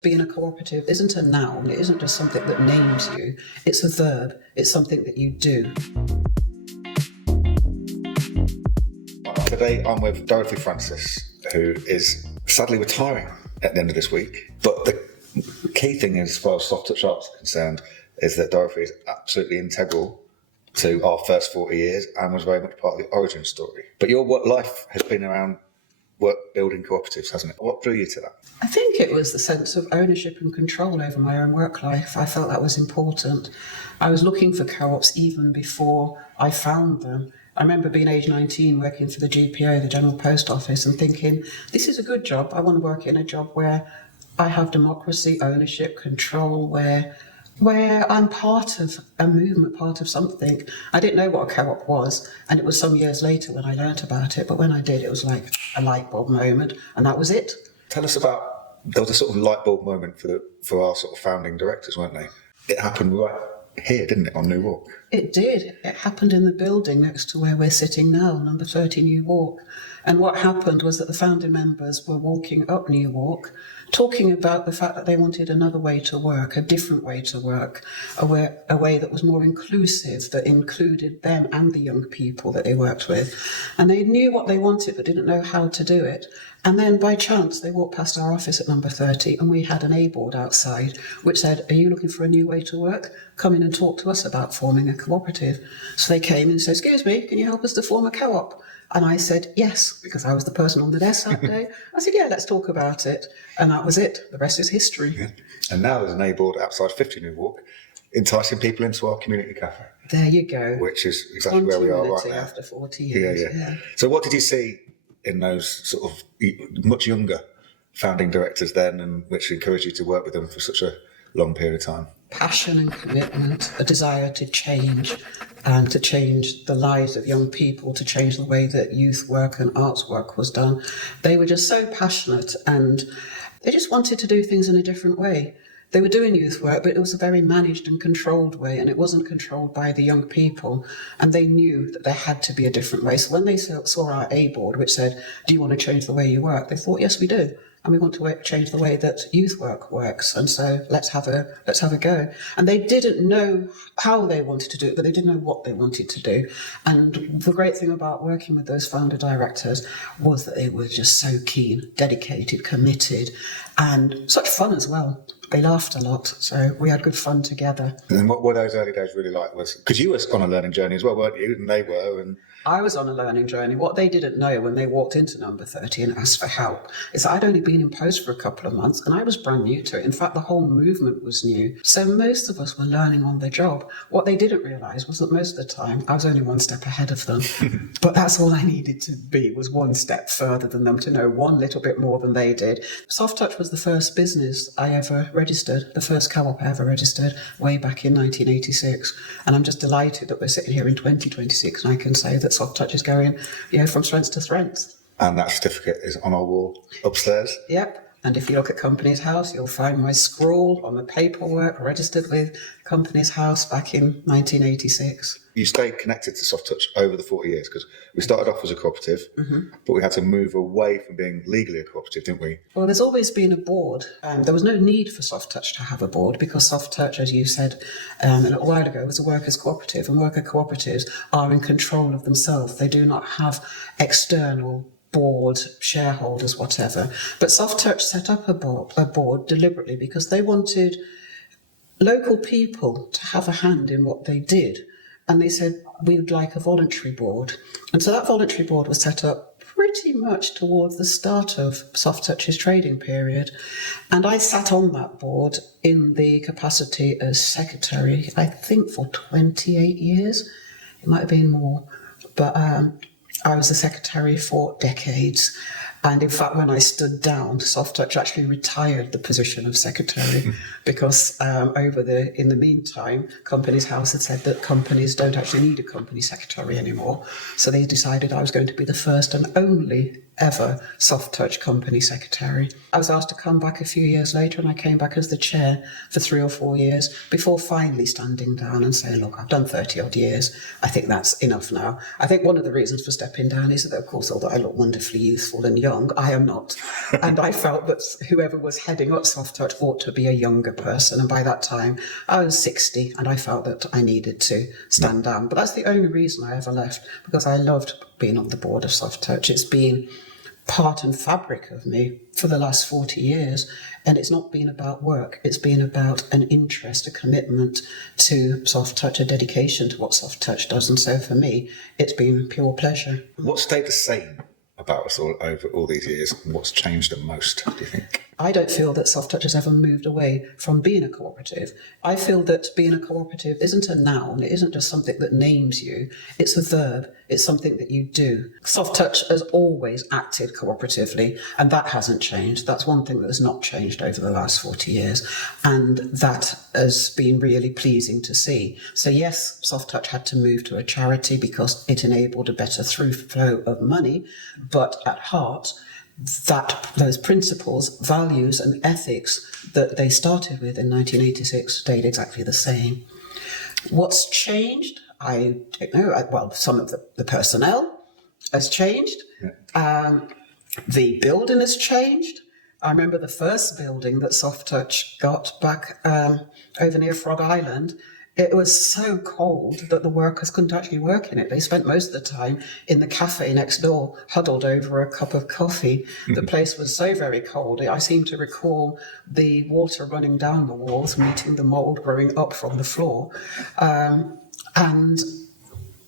Being a cooperative isn't a noun, it isn't just something that names you, it's a verb, it's something that you do. Today I'm with Dorothy Francis, who is sadly retiring at the end of this week. But the key thing as far as soft touch arts is concerned is that Dorothy is absolutely integral to our first 40 years and was very much part of the origin story. But your work life has been around work building cooperatives, hasn't it? What drew you to that? I think it was the sense of ownership and control over my own work life. I felt that was important. I was looking for co-ops even before I found them. I remember being age 19, working for the GPO, the General Post Office, and thinking, this is a good job. I want to work in a job where I have democracy, ownership, control, where I'm part of a movement, part of something. I didn't know what a co-op was, and it was some years later when I learnt about it, but when I did, it was like a light bulb moment, and that was it. Tell us about, there was a sort of light bulb moment for our sort of founding directors, weren't they? It happened right here, didn't it, on New Walk? It did. It happened in the building next to where we're sitting now, number 30 New Walk. And what happened was that the founding members were walking up New Walk, talking about the fact that they wanted another way to work, a different way to work, a way that was more inclusive, that included them and the young people that they worked with. And they knew what they wanted but didn't know how to do it. And then by chance, they walked past our office at number 30 and we had an A board outside which said, are you looking for a new way to work? Come in and talk to us about forming a cooperative. So they came and said, excuse me, can you help us to form a co-op? And I said, yes, because I was the person on the desk that day. I said, yeah, let's talk about it. And that was it. The rest is history. Yeah. And now there's an A board outside 50 New Walk, enticing people into our community cafe. There you go. Which is exactly where we are right now. After 40 years. Yeah. So what did you see in those sort of much younger founding directors then, and which encouraged you to work with them for such a long period of time? Passion and commitment, a desire to change and to change the lives of young people, to change the way that youth work and arts work was done. They were just so passionate and they just wanted to do things in a different way. They were doing youth work, but it was a very managed and controlled way, and it wasn't controlled by the young people, and they knew that there had to be a different way. So when they saw our A board, which said, do you want to change the way you work? They thought, yes, we do. And we want to change the way that youth work works. And so let's have a go. And they didn't know how they wanted to do it, but they didn't know what they wanted to do. And the great thing about working with those founder directors was that they were just so keen, dedicated, committed, and such fun as well. They laughed a lot, so we had good fun together. And what were those early days really like? Was because you were on a learning journey as well, weren't you? And they were. And I was on a learning journey. What they didn't know when they walked into number 30 and asked for help is that I'd only been in post for a couple of months and I was brand new to it. In fact, the whole movement was new. So most of us were learning on the job. What they didn't realise was that most of the time I was only one step ahead of them. But that's all I needed to be, was one step further than them, to know one little bit more than they did. Soft Touch was the first business I ever registered, the first co-op I ever registered, way back in 1986. And I'm just delighted that we're sitting here in 2026 and I can say that Soft Touch is going, from strength to strength. And that certificate is on our wall upstairs. Yep. And if you look at Companies House, you'll find my scrawl on the paperwork registered with Companies House back in 1986. You stayed connected to Soft Touch over the 40 years, because we started off as a cooperative, but we had to move away from being legally a cooperative, didn't we? Well, there's always been a board. There was no need for Soft Touch to have a board, because Soft Touch, as you said a little while ago, was a workers' cooperative, and worker cooperatives are in control of themselves. They do not have external board, shareholders, whatever. But Soft Touch set up a board deliberately because they wanted local people to have a hand in what they did. And they said, we would like a voluntary board. And so that voluntary board was set up pretty much towards the start of Soft Touch's trading period. And I sat on that board in the capacity as secretary, I think for 28 years. It might have been more. But I was the secretary for decades. And in fact, when I stood down, Soft Touch actually retired the position of secretary because in the meantime, Companies House had said that companies don't actually need a company secretary anymore. So they decided I was going to be the first and only ever soft touch company secretary. I was asked to come back a few years later, and I came back as the chair for 3 or 4 years before finally standing down and saying, look, I've done 30 odd years. I think that's enough now. I think one of the reasons for stepping down is that, of course, although I look wonderfully youthful and young, I am not. And I felt that whoever was heading up soft touch ought to be a younger person. And by that time, I was 60, and I felt that I needed to stand down. But that's the only reason I ever left, because I loved being on the board of soft touch. It's been part and fabric of me for the last 40 years, and it's not been about work. It's been about an interest, a commitment to soft touch, a dedication to what soft touch does. And so for me, it's been pure pleasure. What stayed the same about us all over all these years, and what's changed the most, do you think? I don't feel that soft touch has ever moved away from being a cooperative. I feel that being a cooperative isn't a noun. It isn't just something that names you. It's a verb. It's something that you do. Soft touch has always acted cooperatively, and that hasn't changed. That's one thing that has not changed over the last 40 years, and that has been really pleasing to see. So yes, soft touch had to move to a charity because it enabled a better through flow of money, but at heart, that those principles, values and ethics that they started with in 1986 stayed exactly the same. What's changed? I don't know. Well, some of the personnel has changed. The building has changed. I remember the first building that Soft Touch got back over near Frog Island. It was so cold that the workers couldn't actually work in it. They spent most of the time in the cafe next door, huddled over a cup of coffee. The place was so very cold. I seem to recall the water running down the walls, meeting the mould growing up from the floor. And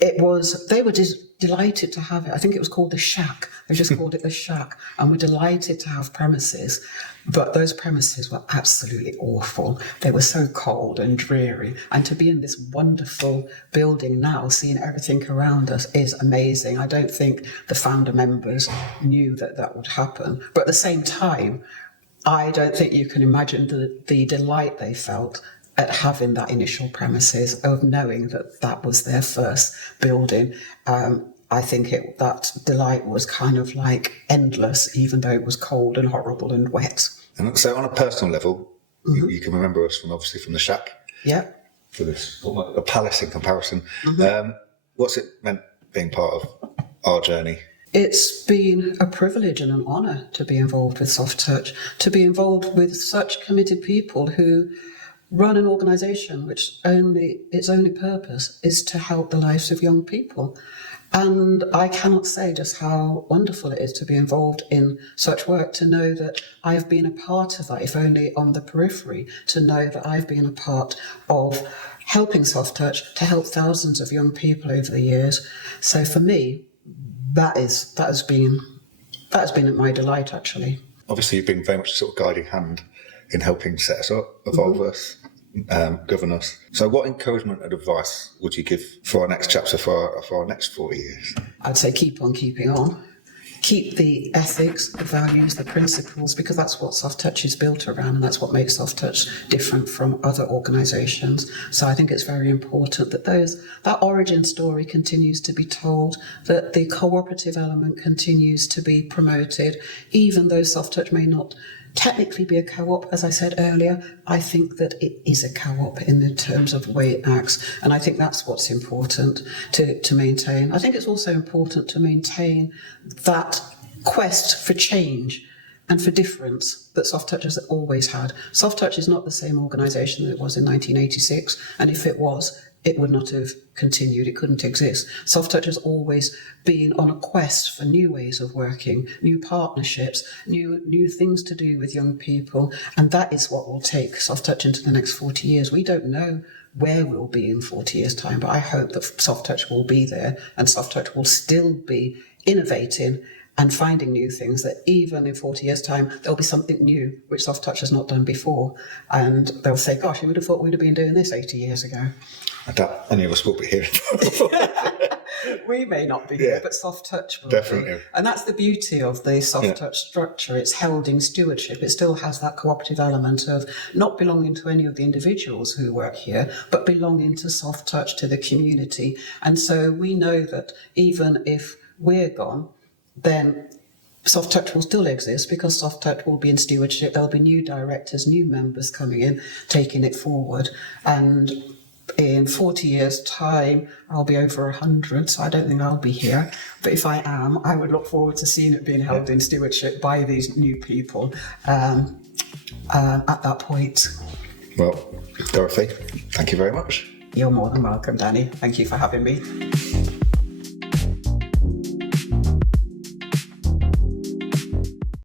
they were delighted to have it. I think it was called the Shack. They just called it the Shack, and were delighted to have premises. But those premises were absolutely awful. They were so cold and dreary. And to be in this wonderful building now, seeing everything around us, is amazing. I don't think the founder members knew that would happen. But at the same time, I don't think you can imagine the delight they felt at having that initial premises, of knowing that was their first building. I think that delight was kind of like endless, even though it was cold and horrible and wet. And so on a personal level, you can remember us obviously from the Shack. Yeah. For this, a palace in comparison. What's it meant being part of our journey? It's been a privilege and an honour to be involved with Soft Touch, to be involved with such committed people who run an organisation which its only purpose is to help the lives of young people. And I cannot say just how wonderful it is to be involved in such work, to know that I've been a part of that, if only on the periphery, to know that I've been a part of helping Soft Touch to help thousands of young people over the years. So for me, that has been my delight, actually. Obviously, you've been very much a sort of guiding hand in helping set us up, evolve us, govern us. So what encouragement and advice would you give for our next chapter, for our next 40 years? I'd say keep on keeping on. Keep the ethics, the values, the principles, because that's what Soft Touch is built around, and that's what makes Soft Touch different from other organisations. So I think it's very important that that origin story continues to be told, that the cooperative element continues to be promoted, even though Soft Touch may not technically be a co-op. As I said earlier, I think that it is a co-op in the terms of the way it acts, and I think that's what's important to maintain. I think it's also important to maintain that quest for change and for difference that Soft Touch has always had. Soft Touch is not the same organisation that it was in 1986, and if it was, it would not have continued. It couldn't exist. Soft Touch has always been on a quest for new ways of working, new partnerships, new things to do with young people, and that is what will take Soft Touch into the next 40 years. We don't know where we'll be in 40 years' time, but I hope that Soft Touch will be there, and Soft Touch will still be innovating and finding new things, that even in 40 years' time, there'll be something new which Soft Touch has not done before. And they'll say, gosh, you would have thought we'd have been doing this 80 years ago. I doubt any of us will be here. We may not be here, but Soft Touch will definitely be. And that's the beauty of the Soft Touch structure. It's held in stewardship. It still has that cooperative element of not belonging to any of the individuals who work here, but belonging to Soft Touch, to the community. And so we know that even if we're gone, then Soft Touch will still exist because Soft Touch will be in stewardship. There'll be new directors, new members coming in, taking it forward. And in 40 years' time, I'll be over 100, so I don't think I'll be here. But if I am, I would look forward to seeing it being held in stewardship by these new people at that point. Well, Dorothy, thank you very much. You're more than welcome, Danny. Thank you for having me.